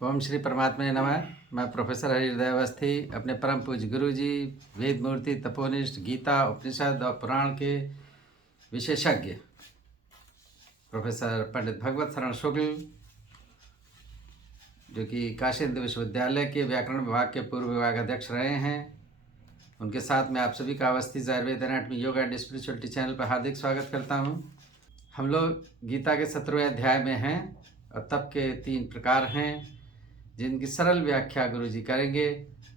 ओम श्री परमात्मा नमः। मैं प्रोफेसर हरिहृदय अवस्थी अपने परम पूज्य गुरु जी, वेद मूर्ति, तपोनिष्ठ, गीता, उपनिषद और पुराण के विशेषज्ञ प्रोफेसर पंडित भगवत शरण शुक्ल, जो कि काशी हिंदू विश्वविद्यालय के व्याकरण विभाग के पूर्व विभाग अध्यक्ष रहे हैं, उनके साथ मैं आप सभी का Awasthi Ayurveda anatomy yoga and spirituality channel पर हार्दिक स्वागत करता हूं। हम लोग गीता के 17वें अध्याय में हैं और तप के 3 प्रकार हैं, जिनकी सरल व्याख्या गुरु जी करेंगे।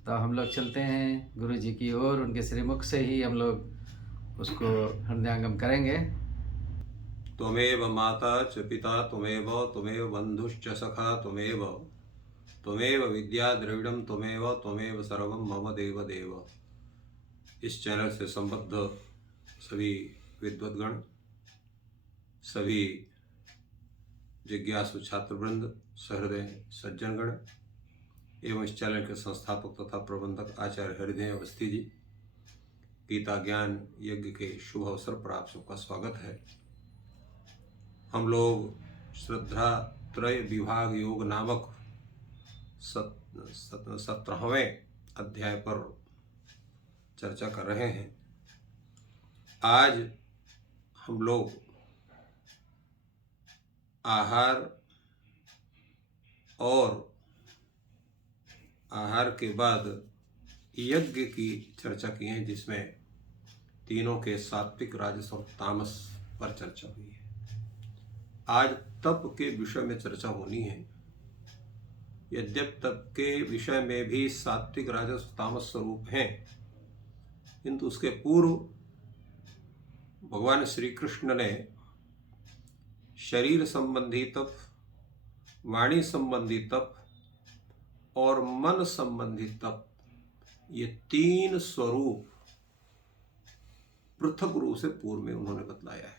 तो हम लोग चलते हैं गुरु जी की ओर, उनके श्रीमुख से ही हम लोग उसको हृदयंगम करेंगे। त्वमेव माता च पिता त्वमेव बंधुश्च सखा त्वमेव विद्या द्रविड़म त्वमेव सर्वम मम देव देव। इस चैनल से संबद्ध सभी विद्वद्गण, सभी जिज्ञासु छात्रवृंद, सहृदय सज्जनगण एवं इस चैनल के संस्थापक तथा प्रबंधक आचार्य हरिहृदय अवस्थी जी, गीता ज्ञान यज्ञ के शुभ अवसर पर आप सबका स्वागत है। हम लोग श्रद्धा त्रय विभाग योग नामक 17वें अध्याय पर चर्चा कर रहे हैं। आज हम लोग आहार और आहार के बाद यज्ञ की चर्चा की है, जिसमें तीनों के सात्विक, राजस और तामस पर चर्चा हुई है। आज तप के विषय में चर्चा होनी है। यद्यप तप के विषय में भी सात्विक, राजस, तामस स्वरूप हैं, किंतु उसके पूर्व भगवान श्री कृष्ण ने शरीर संबंधी तप, वाणी संबंधी तप और मन संबंधी तप, ये 3 स्वरूप पृथक रूप से पूर्व में उन्होंने बतलाया है।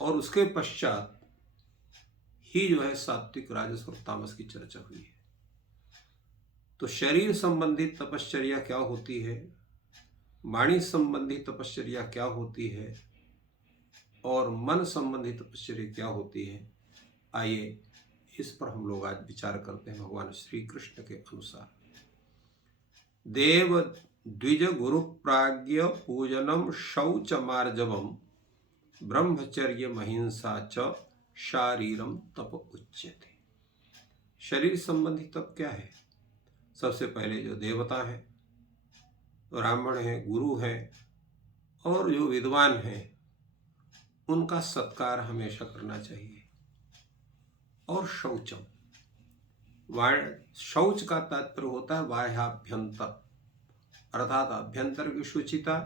और उसके पश्चात ही जो है सात्विक, राजस और तामस की चर्चा हुई है। तो शरीर संबंधी तपश्चर्या क्या होती है, वाणी संबंधी तपश्चर्या क्या होती है और मन संबंधी तपश्चर्या क्या होती है, आइए इस पर हम लोग आज विचार करते हैं भगवान श्री कृष्ण के अनुसार। देव द्विज गुरु प्राज्ञ पूजनम शौच मार्जवम ब्रह्मचर्य महिंसा च शारीरम तप उच्यते। शरीर संबंधी तप क्या है? सबसे पहले जो देवता है, ब्राह्मण है, गुरु है और जो विद्वान है, उनका सत्कार हमेशा करना चाहिए। और शौचम, शौच का तात्पर्य होता है बाह्याभ्यंतर, अर्थात अभ्यंतर की शुचिता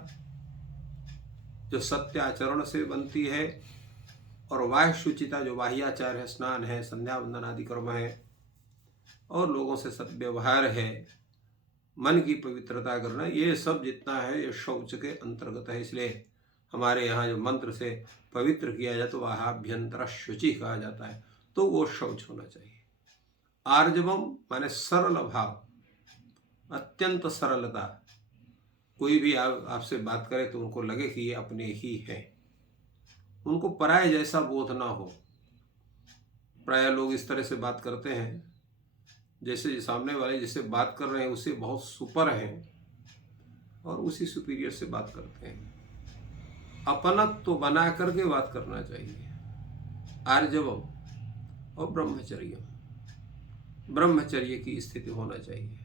जो सत्याचरण से बनती है, और बाह्य शुचिता जो बाह्याचार है, स्नान है, संध्या वंदन आदि कर्म है और लोगों से सद्व्यवहार है, मन की पवित्रता करना, ये सब जितना है ये शौच के अंतर्गत है। इसलिए हमारे यहाँ जो मंत्र से पवित्र किया जाए तो बाह्याभ्यंतर शुचि कहा जाता है, तो वो शौच होना चाहिए। आर्जवम माने सरल भाव, अत्यंत सरलता। कोई भी आपसे बात करे तो उनको लगे कि ये अपने ही है, उनको पराये जैसा बोध ना हो। प्राय लोग इस तरह से बात करते हैं जैसे सामने वाले जिससे बात कर रहे हैं उससे बहुत सुपर हैं और उसी सुपीरियर से बात करते हैं। अपनत्व तो बना करके बात करना चाहिए। आर्जवम और ब्रह्मचर्य, ब्रह्मचर्य की स्थिति होना चाहिए।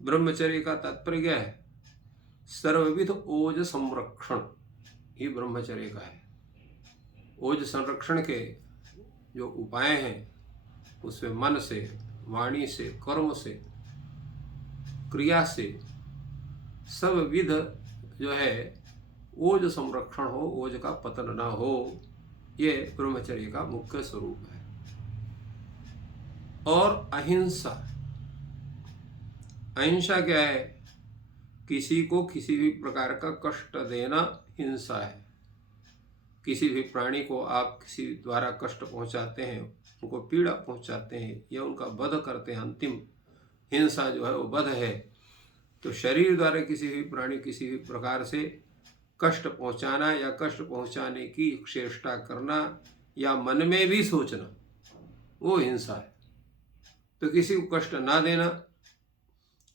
ब्रह्मचर्य का तात्पर्य क्या है? सर्वविध ओज संरक्षण ही ब्रह्मचर्य का है। ओज संरक्षण के जो उपाय हैं उसमें मन से, वाणी से, कर्म से, क्रिया से सब विध जो है ओज संरक्षण हो, ओज का पतन ना हो, ये ब्रह्मचर्य का मुख्य स्वरूप है। और अहिंसा, अहिंसा क्या है? किसी को किसी भी प्रकार का कष्ट देना हिंसा है। किसी भी प्राणी को आप किसी द्वारा कष्ट पहुंचाते हैं, उनको पीड़ा पहुंचाते हैं या उनका वध करते हैं, अंतिम हिंसा जो है वो वध है। तो शरीर द्वारा किसी भी प्राणी किसी भी प्रकार से कष्ट पहुंचाना या कष्ट पहुंचाने की चेष्टा करना या मन में भी सोचना, वो हिंसा है। तो किसी को कष्ट ना देना,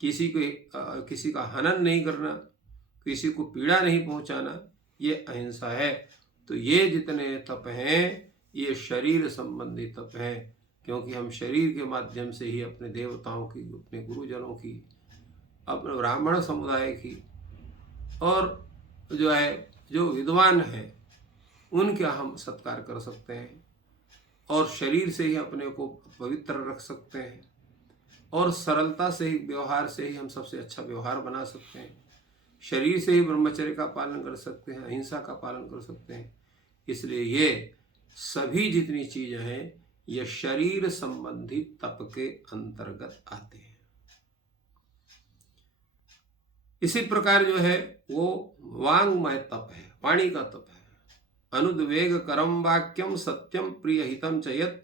किसी का हनन नहीं करना, किसी को पीड़ा नहीं पहुंचाना, ये अहिंसा है। तो ये जितने तप हैं ये शरीर संबंधी तप हैं, क्योंकि हम शरीर के माध्यम से ही अपने देवताओं की, अपने गुरुजनों की, अपने ब्राह्मण समुदाय की और जो विद्वान हैं उनका हम सत्कार कर सकते हैं, और शरीर से ही अपने को पवित्र रख सकते हैं, और सरलता से ही, व्यवहार से ही हम सबसे अच्छा व्यवहार बना सकते हैं। शरीर से ही ब्रह्मचर्य का पालन कर सकते हैं, अहिंसा का पालन कर सकते हैं। इसलिए ये सभी जितनी चीजें हैं ये शरीर संबंधी तप के अंतर्गत आते हैं। इसी प्रकार जो है वो वांगमय तप है, वाणी का तप है। अनुद्वेग करम वाक्यम सत्यम प्रिय हितम च यत्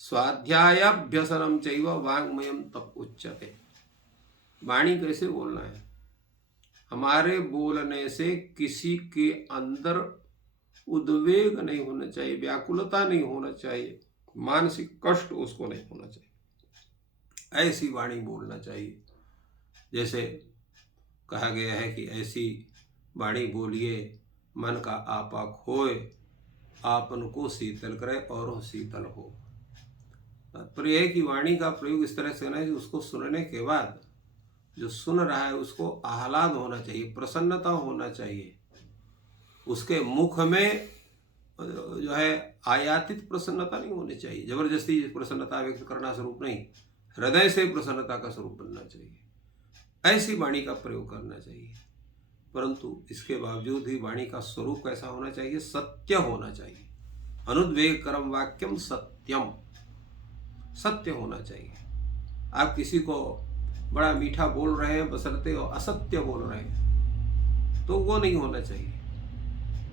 स्वाध्यायाभ्यसनम चैव वांगमयम तप उच्यते। वाणी कैसे बोलना है? हमारे बोलने से किसी के अंदर उद्वेग नहीं होना चाहिए, व्याकुलता नहीं होना चाहिए, मानसिक कष्ट उसको नहीं होना चाहिए। ऐसी वाणी बोलना चाहिए। जैसे कहा गया है कि ऐसी वाणी बोलिए मन का आपा खोए, आपन को शीतल करे और शीतल हो। तात्पर्य है कि वाणी का प्रयोग इस तरह से करना है कि उसको सुनने के बाद जो सुन रहा है उसको आह्लाद होना चाहिए, प्रसन्नता होना चाहिए। उसके मुख में जो है आयातित प्रसन्नता नहीं होनी चाहिए, जबरदस्ती प्रसन्नता व्यक्त करना स्वरूप नहीं, हृदय से प्रसन्नता का स्वरूप बनना चाहिए। ऐसी वाणी का प्रयोग करना चाहिए। परंतु इसके बावजूद भी वाणी का स्वरूप कैसा होना चाहिए? सत्य होना चाहिए। अनुद्वेग करम वाक्यम सत्यम, सत्य होना चाहिए। आप किसी को बड़ा मीठा बोल रहे हैं बशर्ते और असत्य बोल रहे हैं तो वो नहीं होना चाहिए।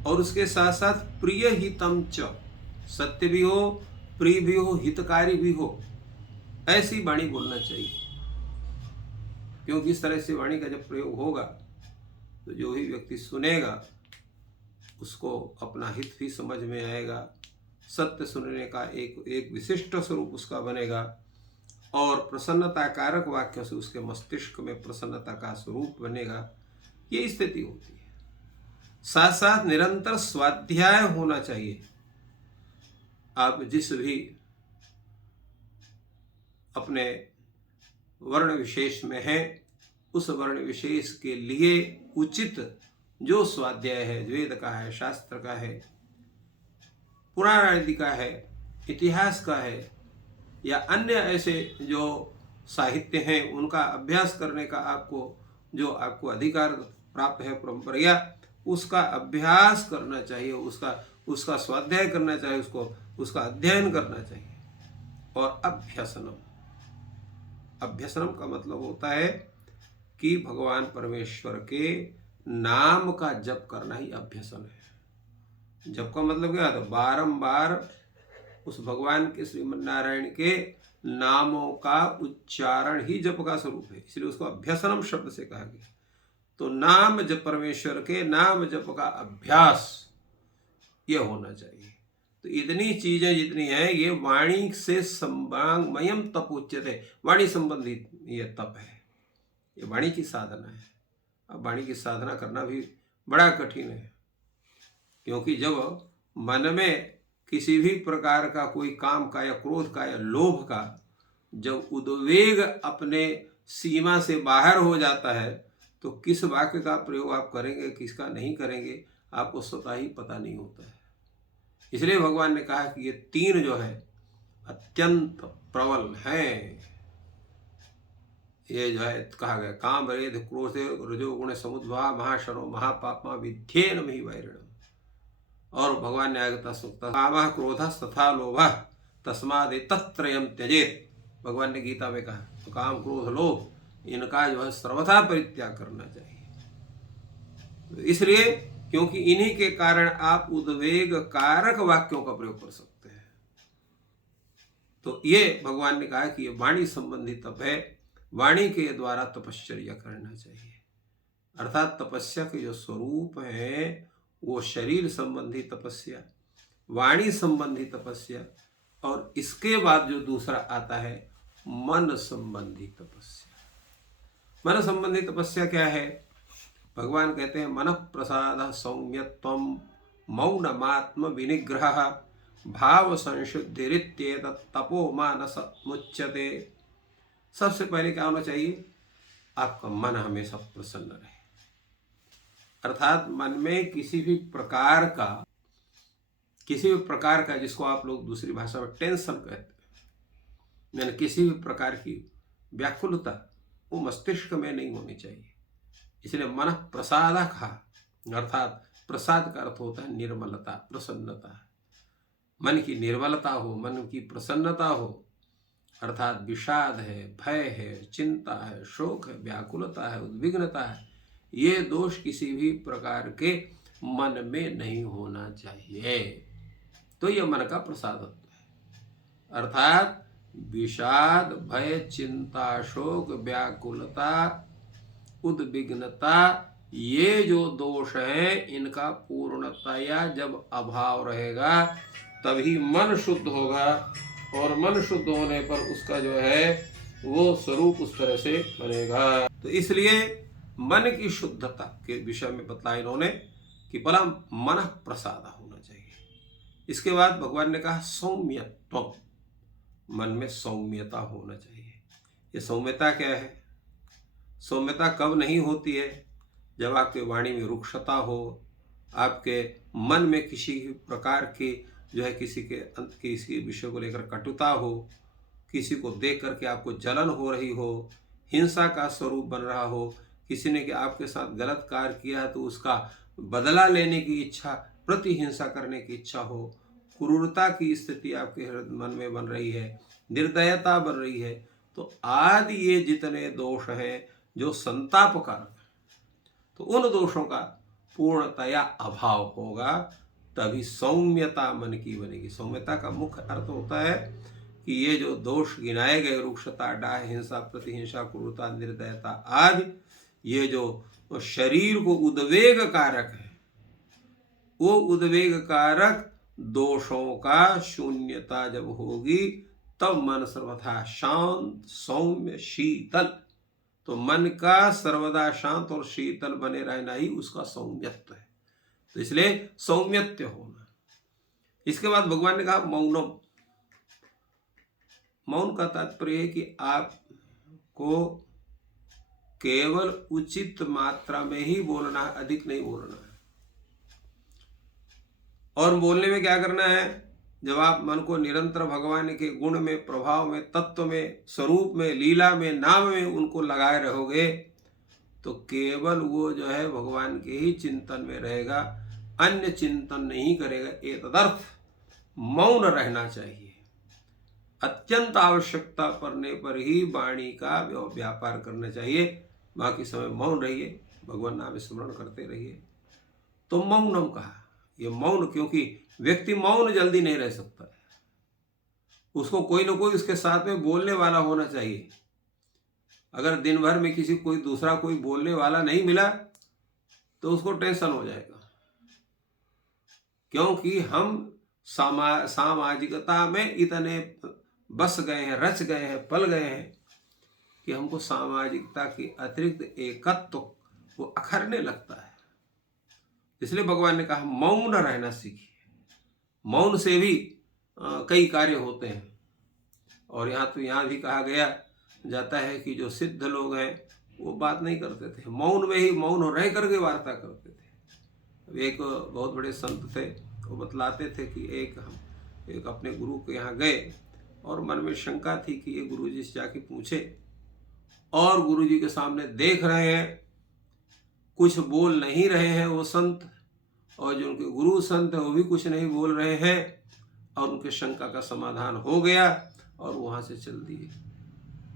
और उसके साथ साथ प्रिय हितम च, सत्य भी हो, प्रिय भी हो, हितकारी भी हो, ऐसी वाणी बोलना चाहिए। क्योंकि इस तरह से वाणी का जब प्रयोग होगा तो जो भी व्यक्ति सुनेगा उसको अपना हित भी समझ में आएगा, सत्य सुनने का एक विशिष्ट स्वरूप उसका बनेगा, और प्रसन्नता कारक वाक्यों से उसके मस्तिष्क में प्रसन्नता का स्वरूप बनेगा। ये स्थिति होती है। साथ साथ निरंतर स्वाध्याय होना चाहिए। आप जिस भी अपने वर्ण विशेष में हैं उस वर्ण विशेष के लिए उचित जो स्वाध्याय है, वेद का है, शास्त्र का है, पुराण आदि का है, इतिहास का है, या अन्य ऐसे जो साहित्य हैं उनका अभ्यास करने का आपको अधिकार प्राप्त है परंपरा, उसका अभ्यास करना चाहिए, उसका स्वाध्याय करना चाहिए, उसका अध्ययन करना चाहिए। और अभ्यसनम का मतलब होता है कि भगवान परमेश्वर के नाम का जप करना ही अभ्यसन है। जप का मतलब क्या है? बारंबार उस भगवान के श्रीमन्नारायण के नामों का उच्चारण ही जप का स्वरूप है, इसलिए उसको अभ्यसनम शब्द से कहा गया। तो नाम जप, परमेश्वर के नाम जप का अभ्यास ये होना चाहिए। तो इतनी चीजें जितनी हैं ये वाणी से वांगमयम तप उच्यते, वाणी संबंधित ये तप है, ये वाणी की साधना है। अब वाणी की साधना करना भी बड़ा कठिन है, क्योंकि जब मन में किसी भी प्रकार का कोई काम का या क्रोध का या लोभ का जब उद्वेग अपने सीमा से बाहर हो जाता है तो किस वाक्य का प्रयोग आप करेंगे, किसका नहीं करेंगे, आपको स्वतः ही पता नहीं होता है। इसलिए भगवान ने कहा कि ये तीन जो है अत्यंत प्रबल हैं। ये जो है कहा गया काम रेध क्रोध रजोगुण समुद्भवा महाशनो महापापमा विध्येन मही वैरिणम। और भगवान ने आगे कामः क्रोधः तथा लोभः तस्मादे तत्त्रयम् त्यजेत। भगवान ने गीता में कहा तो काम क्रोध लोभ इनका जो है सर्वथा परित्याग करना चाहिए। तो इसलिए क्योंकि इन्हीं के कारण आप उद्वेग कारक वाक्यों का प्रयोग कर सकते हैं। तो ये भगवान ने कहा कि ये वाणी संबंधी तप है, वाणी के द्वारा तपश्चर्या करना चाहिए। अर्थात तपस्या के जो स्वरूप है वो शरीर संबंधी तपस्या, वाणी संबंधी तपस्या, और इसके बाद जो दूसरा आता है मन संबंधी तपस्या। मन संबंधी तपस्या क्या है? भगवान कहते हैं मन प्रसाद सौम्यत्वम मौनमात्म विनिग्रह भाव संशुद्धिरित्येतत् तपो मानस मुच्यते। सबसे पहले क्या होना चाहिए? आपका मन हमेशा प्रसन्न रहे, अर्थात मन में किसी भी प्रकार का जिसको आप लोग दूसरी भाषा में टेंशन कहते हैं, यानी किसी भी प्रकार की व्याकुलता वो मस्तिष्क में नहीं होनी चाहिए। इसलिए मन प्रसाद कहा, अर्थात प्रसाद का अर्थ होता है निर्मलता, प्रसन्नता। मन की निर्मलता हो, मन की प्रसन्नता हो, अर्थात विषाद है, भय है, चिंता है, शोक है, व्याकुलता है, उद्विग्नता है, ये दोष किसी भी प्रकार के मन में नहीं होना चाहिए। तो ये मन का प्रसादत्व है। अर्थात विषाद, भय, चिंता, शोक, व्याकुलता, उद्विग्नता, ये जो दोष है इनका पूर्णतया जब अभाव रहेगा तभी मन शुद्ध होगा, और मन शुद्ध होने पर उसका जो है वो स्वरूप उस तरह से बनेगा। तो इसलिए मन की शुद्धता के विषय में बतलाया इन्होंने कि भला मन प्रसाद होना चाहिए। इसके बाद भगवान ने कहा सौम्यत्व, मन में सौम्यता होना चाहिए। ये सौम्यता क्या है? सौम्यता कब नहीं होती है? जब आपके वाणी में रुक्षता हो, आपके मन में किसी प्रकार की जो है किसी विषय को लेकर कटुता हो, किसी को देख करके आपको जलन हो रही हो, हिंसा का स्वरूप बन रहा हो, किसी ने कि आपके साथ गलत कार्य किया है तो उसका बदला लेने की इच्छा, प्रतिहिंसा करने की इच्छा हो, क्रूरता की स्थिति आपके मन में बन रही है, निर्दयता बन रही है, तो आदि ये जितने दोष हैं जो संतापकारक, तो उन दोषों का पूर्णतया अभाव होगा, तभी सौम्यता मन की बनेगी। सौम्यता का मुख्य अर्थ होता है कि ये जो दोष गिनाए गए, रुक्षता, डाह, हिंसा, प्रतिहिंसा, क्रूरता, निर्दयता आदि, ये जो शरीर को उद्वेग कारक है, वो उद्वेग कारक दोषों का शून्यता जब होगी तब मन सर्वथा शांत, सौम्य, शीतल। तो मन का सर्वदा शांत और शीतल बने रहना ही उसका सौम्यत्व है। तो इसलिए सौम्यत्व होना। इसके बाद भगवान ने कहा मौनम। मौन का तात्पर्य है कि आपको केवल उचित मात्रा में ही बोलना है, अधिक नहीं बोलना है। और बोलने में क्या करना है? जब आप मन को निरंतर भगवान के गुण में, प्रभाव में, तत्व में, स्वरूप में, लीला में, नाम में उनको लगाए रहोगे तो केवल वो जो है भगवान के ही चिंतन में रहेगा, अन्य चिंतन नहीं करेगा। एतदर्थ मौन रहना चाहिए। अत्यंत आवश्यकता पड़ने पर ही वाणी का व्यापार करना चाहिए, बाकी समय मौन रहिए, भगवान नाम स्मरण करते रहिए। तो मौनम कहा। ये मौन, क्योंकि व्यक्ति मौन जल्दी नहीं रह सकता है, उसको कोई ना कोई उसके साथ में बोलने वाला होना चाहिए। अगर दिन भर में किसी कोई बोलने वाला नहीं मिला तो उसको टेंशन हो जाएगा, क्योंकि हम सामाजिकता में इतने बस गए हैं, रच गए हैं, पल गए हैं कि हमको सामाजिकता के अतिरिक्त एकत्व वो अखरने लगता है। इसलिए भगवान ने कहा मौन रहना सीखिए। मौन से भी कई कार्य होते हैं। और यहाँ भी कहा गया जाता है कि जो सिद्ध लोग हैं वो बात नहीं करते थे, मौन में ही मौन रह करके वार्ता करते थे। एक बहुत बड़े संत थे, वो बतलाते थे कि एक अपने गुरु के यहाँ गए और मन में शंका थी कि ये गुरुजी से जाके पूछे, और गुरुजी के सामने देख रहे हैं, कुछ बोल नहीं रहे हैं वो संत, और जो उनके गुरु संत है वो भी कुछ नहीं बोल रहे हैं, और उनके शंका का समाधान हो गया और वहाँ से चल दिए।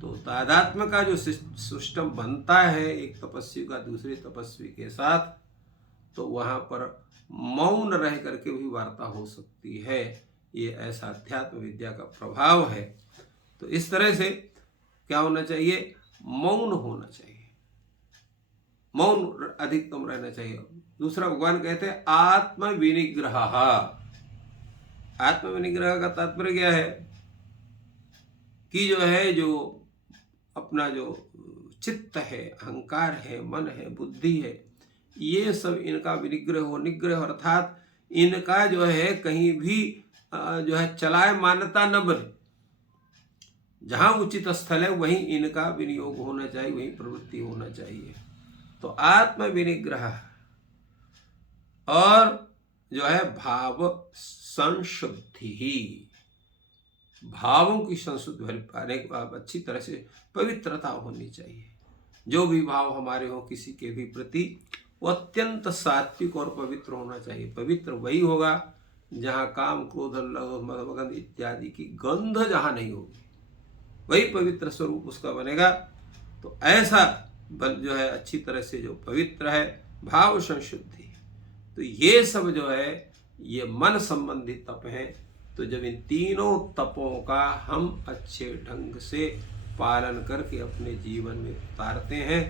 तो तादात्म्य का जो सिस्टम बनता है एक तपस्वी का दूसरे तपस्वी के साथ, तो वहाँ पर मौन रह करके भी वार्ता हो सकती है। ये ऐसा अध्यात्म विद्या का प्रभाव है। तो इस तरह से क्या होना चाहिए? मौन होना चाहिए, मौन अधिकतम रहना चाहिए। दूसरा भगवान कहते हैं आत्म विनिग्रह। आत्म विनिग्रह का तात्पर्य क्या है? कि जो है, जो अपना जो चित्त है, अहंकार है, मन है, बुद्धि है, ये सब इनका विनिग्रह हो। निग्रह अर्थात इनका जो है कहीं भी जो है चलाय मान्यता न बने। जहाँ उचित स्थल है वहीं इनका विनियोग होना चाहिए, वहीं प्रवृत्ति होना चाहिए। तो आत्म विनिग्रह और जो है भाव संशुद्धि ही, भावों की संशुद्धि पाने के बाद अच्छी तरह से पवित्रता होनी चाहिए। जो भी भाव हमारे हो किसी के भी प्रति, वो अत्यंत सात्विक और पवित्र होना चाहिए। पवित्र वही होगा जहाँ काम, क्रोध, लोभ, मद, मगध इत्यादि की गंध जहाँ नहीं होगी, वही पवित्र स्वरूप उसका बनेगा। तो ऐसा जो है अच्छी तरह से जो पवित्र है, भाव संशुद्धि, तो ये सब जो है ये मन संबंधी तप है। तो जब इन तीनों तपों का हम अच्छे ढंग से पालन करके अपने जीवन में उतारते हैं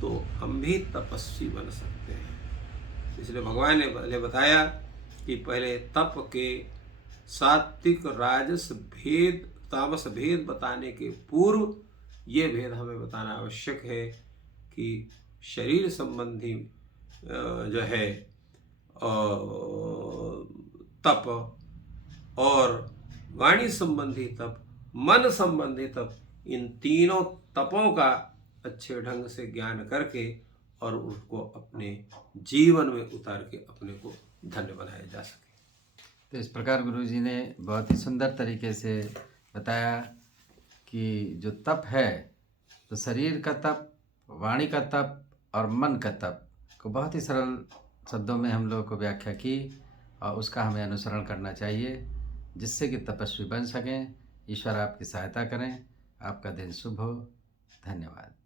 तो हम भी तपस्वी बन सकते हैं। इसलिए भगवान ने पहले बताया कि पहले तप के सात्विक, राजस भेद, तामस भेद बताने के पूर्व ये भेद हमें बताना आवश्यक है कि शरीर संबंधी जो है तप और वाणी संबंधी तप, मन संबंधी तप, इन तीनों तपों का अच्छे ढंग से ज्ञान करके और उसको अपने जीवन में उतार के अपने को धन्य बनाया जा सके। तो इस प्रकार गुरुजी ने बहुत ही सुंदर तरीके से बताया कि जो तप है, तो शरीर का तप, वाणी का तप और मन का तप को बहुत ही सरल शब्दों में हम लोगों को व्याख्या की और उसका हमें अनुसरण करना चाहिए, जिससे कि तपस्वी बन सकें। ईश्वर आपकी सहायता करें। आपका दिन शुभ हो। धन्यवाद।